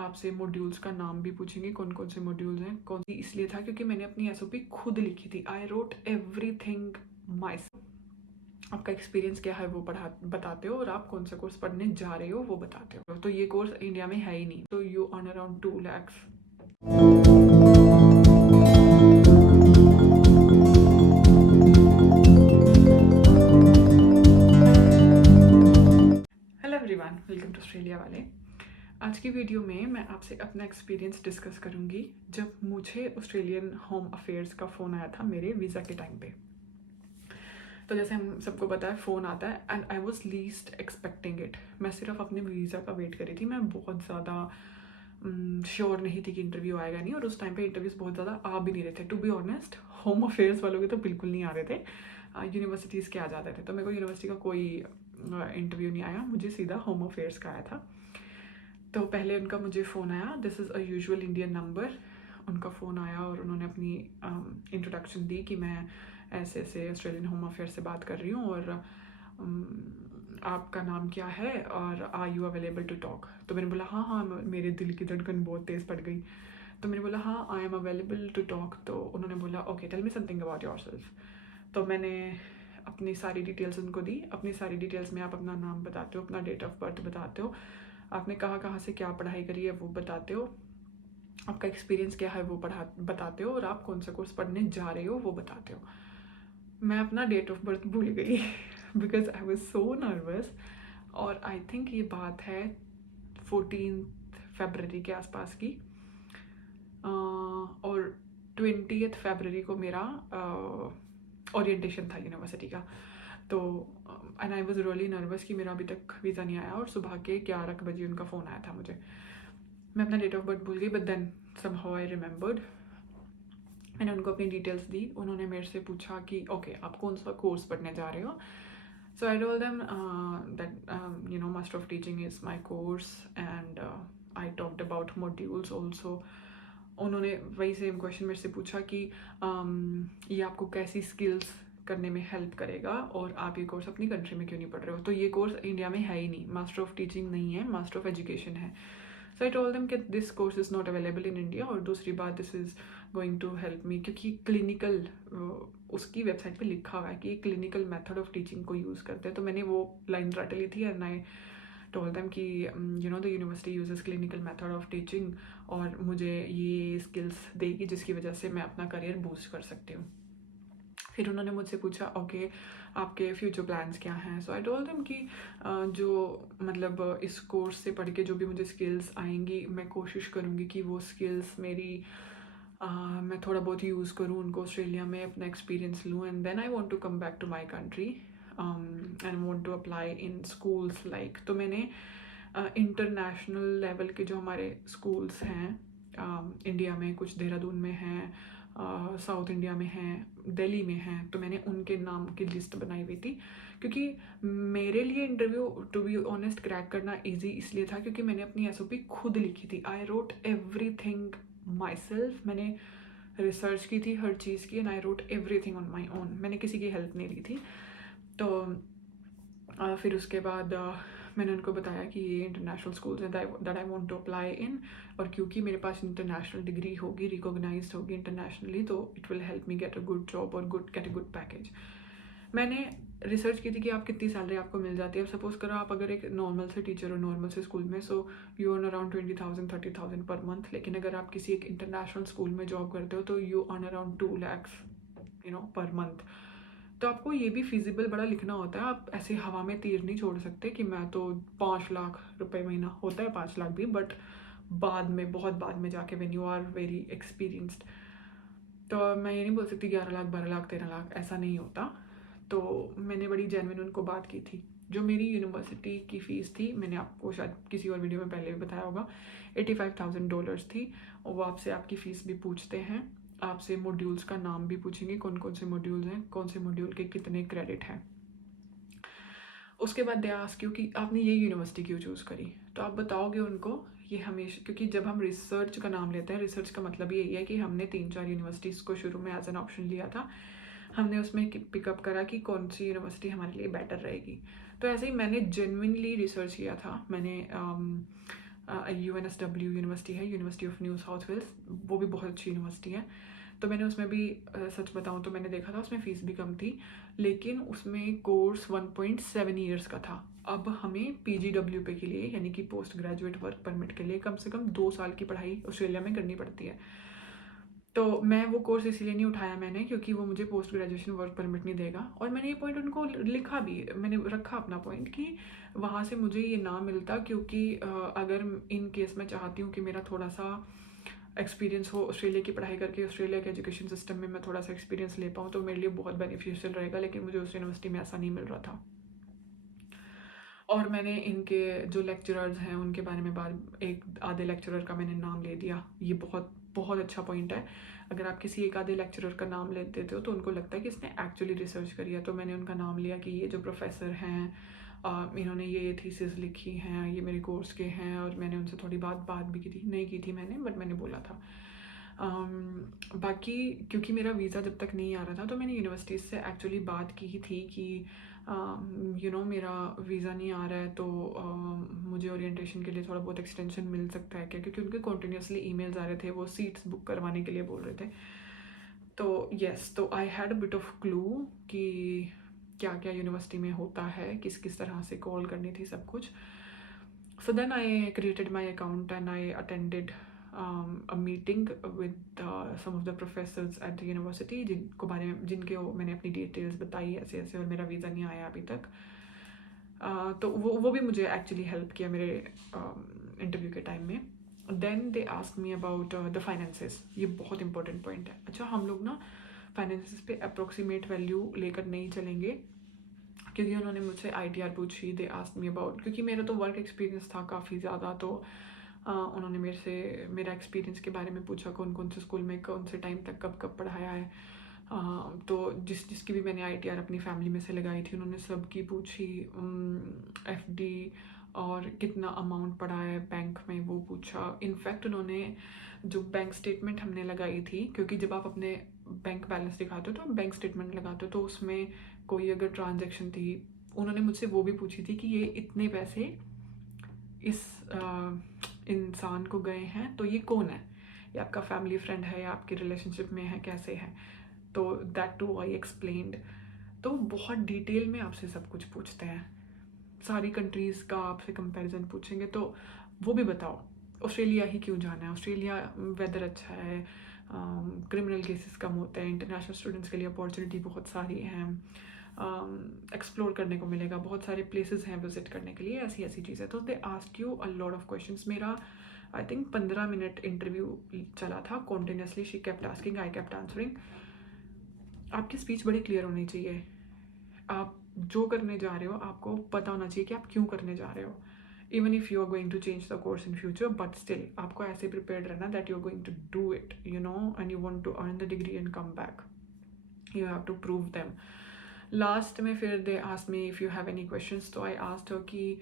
आपसे मॉड्यूल्स का नाम भी पूछेंगे, कौन कौन से मॉड्यूल्स हैं। कौन सी इसलिए था क्योंकि मैंने अपनी एसओपी खुद लिखी थी। I wrote everything myself. आपका एक्सपीरियंस क्या है वो बताते हो, और आप कौन सा कोर्स पढ़ने जा रहे हो वो बताते हो। तो ये कोर्स इंडिया में है ही नहीं, तो you earn around 2 lakhs। Hello everyone, welcome to Australia वाले। आज की वीडियो में मैं आपसे अपना एक्सपीरियंस डिस्कस करूंगी जब मुझे ऑस्ट्रेलियन होम अफेयर्स का फ़ोन आया था मेरे वीज़ा के टाइम पे। तो जैसे हम सबको पता है फ़ोन आता है, and I was least expecting it. मैं सिर्फ अपने वीज़ा का वेट करी थी। मैं बहुत ज़्यादा श्योर नहीं थी कि इंटरव्यू आएगा नहीं, और उस टाइम पे इंटरव्यूज़ बहुत ज़्यादा आ भी नहीं रहे थे। To be honest, home affairs वालों के तो बिल्कुल नहीं आ रहे थे, यूनिवर्सिटीज़ के आ जाते थे। तो मेरे को यूनिवर्सिटी का कोई इंटरव्यू नहीं आया, मुझे सीधा होम अफेयर्स का आया था। तो पहले उनका मुझे फ़ोन आया, this is a usual Indian number. उनका फ़ोन आया और उन्होंने अपनी इंट्रोडक्शन दी कि मैं ऐसे ऐसे ऑस्ट्रेलियन होम अफेयर से बात कर रही हूँ, और आपका नाम क्या है, और are you available to talk. तो मैंने बोला हाँ हाँ, मेरे दिल की धड़कन बहुत तेज़ पड़ गई। तो मैंने बोला हाँ, I am available to talk. तो उन्होंने बोला okay, tell me something about yourself. तो मैंने अपनी सारी डिटेल्स उनको दी। अपनी सारी डिटेल्स में आप अपना नाम बताते हो, अपना डेट ऑफ बर्थ बताते हो, आपने कहाँ से क्या पढ़ाई करी है वो बताते हो, आपका एक्सपीरियंस क्या है वो बताते हो, और आप कौन सा कोर्स पढ़ने जा रहे हो वो बताते हो। मैं अपना डेट ऑफ बर्थ भूल गई because I was so nervous. और आई थिंक ये बात है 14 फरवरी के आसपास की, और 20 फरवरी को मेरा ओरिएंटेशन था यूनिवर्सिटी का। तो and I was really nervous कि मेरा अभी तक वीज़ा नहीं आया, और सुबह के 11 बजे उनका फ़ोन आया था मुझे। मैं अपना डेट ऑफ बर्थ भूल गई, but then somehow I remembered. मैंने उनको अपनी डिटेल्स दी। उन्होंने मेरे से पूछा कि ओके, आप कौन सा कोर्स पढ़ने जा रहे हो। So I told them that master of teaching is my course, and I talked about modules also. उन्होंने वही सेम क्वेश्चन मेरे से पूछा कि ये आपको कैसी स्किल्स करने में हेल्प करेगा, और आप ये कोर्स अपनी कंट्री में क्यों नहीं पढ़ रहे हो। तो ये कोर्स इंडिया में है ही नहीं, मास्टर ऑफ टीचिंग नहीं है, मास्टर ऑफ एजुकेशन है। सो आई टोल्ड देम कि this course is not available in India, और दूसरी बात, this is going to help me, क्योंकि क्लिनिकल उसकी वेबसाइट पे लिखा हुआ है कि क्लिनिकल मेथड ऑफ टीचिंग को यूज़ करते हैं। तो मैंने वो लाइन रट ली थी, एंड आई टोल्ड देम कि the university uses clinical method of teaching, और मुझे ये स्किल्स देगी जिसकी वजह से मैं अपना करियर बूस्ट कर सकती हूँ। फिर उन्होंने मुझसे पूछा ओके, आपके फ्यूचर प्लान्स क्या हैं। सो आई टोल्ड देम कि जो मतलब इस कोर्स से पढ़ के जो भी मुझे स्किल्स आएंगी, मैं कोशिश करूँगी कि वो स्किल्स मेरी मैं थोड़ा बहुत यूज़ करूँ उनको ऑस्ट्रेलिया में, अपना एक्सपीरियंस लूँ, and then I want to come back to my country and want to apply in schools like. तो मैंने इंटरनेशनल लेवल के जो हमारे स्कूल्स हैं इंडिया में, कुछ देहरादून में हैं, साउथ इंडिया में हैं, दिल्ली में हैं, तो मैंने उनके नाम की लिस्ट बनाई हुई थी। क्योंकि मेरे लिए interview to be honest crack करना इजी इसलिए था क्योंकि मैंने अपनी एसओपी खुद लिखी थी। I wrote everything myself. मैंने रिसर्च की थी हर चीज़ की, and I wrote everything on my own. मैंने किसी की हेल्प नहीं ली थी। तो फिर उसके बाद मैंने उनको बताया कि ये इंटरनेशनल स्कूल्स हैं that I want to apply in, और क्योंकि मेरे पास इंटरनेशनल डिग्री होगी, रिकॉग्नाइज्ड होगी इंटरनेशनली, तो it will help me get a good job और गेट अ गुड पैकेज। मैंने रिसर्च की थी कि आप कितनी सैलरी आपको मिल जाती है। अब सपोज करो आप अगर एक नॉर्मल से टीचर हो नॉर्मल से स्कूल में, so you earn around 20,000 30,000 per month. लेकिन अगर आप किसी एक इंटरनेशनल स्कूल में जॉब करते हो तो you earn around 2 lakhs per month. तो आपको ये भी फिजिबल बड़ा लिखना होता है। आप ऐसे हवा में तीर नहीं छोड़ सकते कि मैं तो 5 लाख रुपए महीना, होता है 5 लाख भी, बट बाद में, बहुत बाद में जाके when you are very experienced. तो मैं ये नहीं बोल सकती 11 लाख 12 लाख 13 लाख, ऐसा नहीं होता। तो मैंने बड़ी जेन्युइन उनको बात की थी। जो मेरी यूनिवर्सिटी की फ़ीस थी, मैंने आपको शायद किसी और वीडियो में पहले भी बताया होगा, $85,000 थी। और वो आपसे आपकी फ़ीस भी पूछते हैं, आपसे मॉड्यूल्स का नाम भी पूछेंगे, कौन कौन से मॉड्यूल्स हैं, कौन से मॉड्यूल के कितने क्रेडिट हैं। उसके बाद दे आस्क यू कि आपने ये यूनिवर्सिटी क्यों चूज़ करी। तो आप बताओगे उनको ये हमेशा, क्योंकि जब हम रिसर्च का नाम लेते हैं, रिसर्च का मतलब यही है कि हमने 3-4 यूनिवर्सिटीज़ को शुरू में एज एन ऑप्शन लिया था। हमने उसमें पिकअप करा कि कौन सी यूनिवर्सिटी हमारे लिए बेटर रहेगी। तो ऐसे ही मैंने जेन्युइनली रिसर्च किया था। मैंने UNSW यूनिवर्सिटी है, University of New South Wales, वो भी बहुत अच्छी यूनिवर्सिटी है। तो मैंने उसमें भी सच बताऊँ तो मैंने देखा था, उसमें फ़ीस भी कम थी, लेकिन उसमें कोर्स 1.7 ईयर्स का था। अब हमें PGWP के लिए, यानी कि पोस्ट ग्रेजुएट वर्क परमिट के लिए कम से कम 2 साल की पढ़ाई ऑस्ट्रेलिया में करनी पड़ती है। तो मैं वो कोर्स इसीलिए नहीं उठाया मैंने, क्योंकि वो मुझे पोस्ट ग्रेजुएशन वर्क परमिट नहीं देगा। और मैंने ये पॉइंट उनको लिखा भी, मैंने रखा अपना पॉइंट कि वहाँ से मुझे ये ना मिलता, क्योंकि अगर इन केस मैं चाहती हूँ कि मेरा थोड़ा सा एक्सपीरियंस हो ऑस्ट्रेलिया की पढ़ाई करके, ऑस्ट्रेलिया के एजुकेशन सिस्टम में मैं थोड़ा सा एक्सपीरियंस ले पाऊँ, तो मेरे लिए बहुत बेनिफिशियल रहेगा। लेकिन मुझे उस यूनिवर्सिटी में ऐसा नहीं मिल रहा था। और मैंने इनके जो लेक्चरर्स हैं उनके बारे में बात, एक आधे लेक्चरर का मैंने नाम ले दिया। ये बहुत बहुत अच्छा पॉइंट है। अगर आप किसी एक आधे लेक्चरर का नाम ले देते हो तो उनको लगता है कि इसने एक्चुअली रिसर्च करी है। तो मैंने उनका नाम लिया कि ये जो प्रोफेसर हैं, इन्होंने ये थीसिस लिखी हैं, ये मेरे कोर्स के हैं। और मैंने उनसे थोड़ी बात भी की थी, नहीं की थी मैंने, बट मैंने बोला था। बाकी क्योंकि मेरा वीज़ा जब तक नहीं आ रहा था, तो मैंने यूनिवर्सिटीज़ से एक्चुअली बात की ही थी कि मेरा वीज़ा नहीं आ रहा है, तो मुझे ओरिएंटेशन के लिए थोड़ा बहुत एक्सटेंशन मिल सकता है क्या, क्योंकि उनके कॉन्टीन्यूसली ईमेल्स आ रहे थे, वो सीट्स बुक करवाने के लिए बोल रहे थे। तो येस, तो I had a bit of clue कि क्या क्या यूनिवर्सिटी में होता है, किस किस तरह से कॉल करनी थी, सब कुछ। So then I created my account and I attended a meeting with some of the professors at the university, जिनके मैंने अपनी डिटेल्स बताई ऐसे ऐसे, और मेरा वीज़ा नहीं आया अभी तक। तो वो भी मुझे एक्चुअली हेल्प किया मेरे इंटरव्यू के टाइम में। Then they ask me about the finances. ये बहुत इंपॉर्टेंट पॉइंट है। अच्छा, हम लोग ना फाइनेंसेस पे अप्रोक्सीमेट वैल्यू लेकर नहीं चलेंगे, क्योंकि उन्होंने मुझसे ITR पूछी। दे आस्क मी अबाउट, क्योंकि मेरा तो वर्क एक्सपीरियंस था काफ़ी ज़्यादा, तो उन्होंने मेरे से मेरा एक्सपीरियंस के बारे में पूछा, कौन कौन से स्कूल में कौन से टाइम तक कब कब पढ़ाया है। तो जिसकी भी मैंने ITR अपनी फैमिली में से लगाई थी, उन्होंने सबकी पूछी। FD और कितना अमाउंट पड़ा है बैंक में, वो पूछा। इनफैक्ट उन्होंने जो बैंक स्टेटमेंट हमने लगाई थी, क्योंकि जब आप अपने बैंक बैलेंस दिखाते हो तो बैंक स्टेटमेंट लगाते हो, तो उसमें कोई अगर ट्रांजैक्शन थी, उन्होंने मुझसे वो भी पूछी थी कि ये इतने पैसे इस इंसान को गए हैं, तो ये कौन है, ये आपका फैमिली फ्रेंड है या आपके रिलेशनशिप में है, कैसे है। तो दैट टू आई एक्सप्लेन्ड। तो बहुत डिटेल में आपसे सब कुछ पूछते हैं, सारी कंट्रीज़ का आपसे कंपैरिजन पूछेंगे। तो वो भी बताओ ऑस्ट्रेलिया ही क्यों जाना है, ऑस्ट्रेलिया वेदर अच्छा है, क्रिमिनल केसेस कम होते हैं, इंटरनेशनल स्टूडेंट्स के लिए अपॉर्चुनिटी बहुत सारी हैं, एक्सप्लोर करने को मिलेगा, बहुत सारे प्लेसेस हैं विजिट करने के लिए, ऐसी ऐसी चीज़ें। तो they ask you a lot of questions. मेरा आई थिंक 15 मिनट इंटरव्यू चला था continuously. She kept asking, I kept answering. आपकी स्पीच बड़ी क्लियर होनी चाहिए। आप जो करने जा रहे हो आपको पता होना चाहिए कि आप क्यों करने जा रहे हो। Even if you are going to change the course in future, but still आपको ऐसे प्रिपेयर्ड रहना that you are going to do it, you know, and you want to earn the degree and come back. You have to prove them. Last में फिर they asked me if you have any questions. तो I asked her कि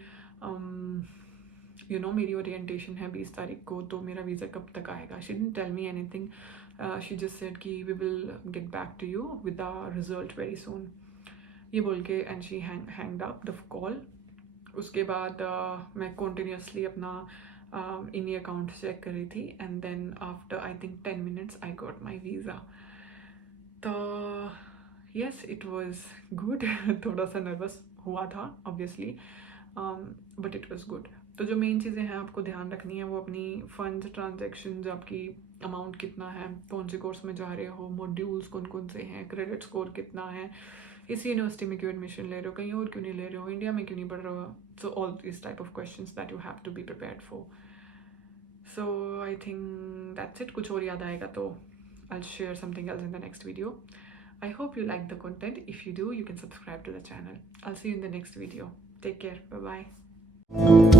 you know मेरी orientation है 20 तारीख को, तो मेरा वीज़ा कब तक आएगा। She didn't tell me anything. She just said कि we will get back to you with the result very soon, ये बोल के, and she hanged up the call. उसके बाद मैं कॉन्टीन्यूसली अपना इन्हीं अकाउंट चेक कर रही थी, and then after I think 10 minutes I got my visa. तो येस, इट वॉज गुड। थोड़ा सा नर्वस हुआ था obviously, but it was good. तो जो मेन चीज़ें हैं आपको ध्यान रखनी है, वो अपनी फंड्स ट्रांजेक्शन्स, आपकी अमाउंट कितना है, कौन से कोर्स में जा रहे हो, मॉड्यूल्स कौन कौन से हैं, क्रेडिट स्कोर कितना है, इस यूनिवर्सिटी में क्यों एडमिशन ले रहे हो, कहीं और क्यों नहीं ले रहे हो, इंडिया में क्यों नहीं पढ़ रहे हो। So all this type of questions that you have to be prepared for. So I think that's it. कुछ और याद आएगा तो I'll share something else in the next video. I hope you like the content. If you do, you can subscribe to the channel. I'll see you in the next video. Take care. Bye bye.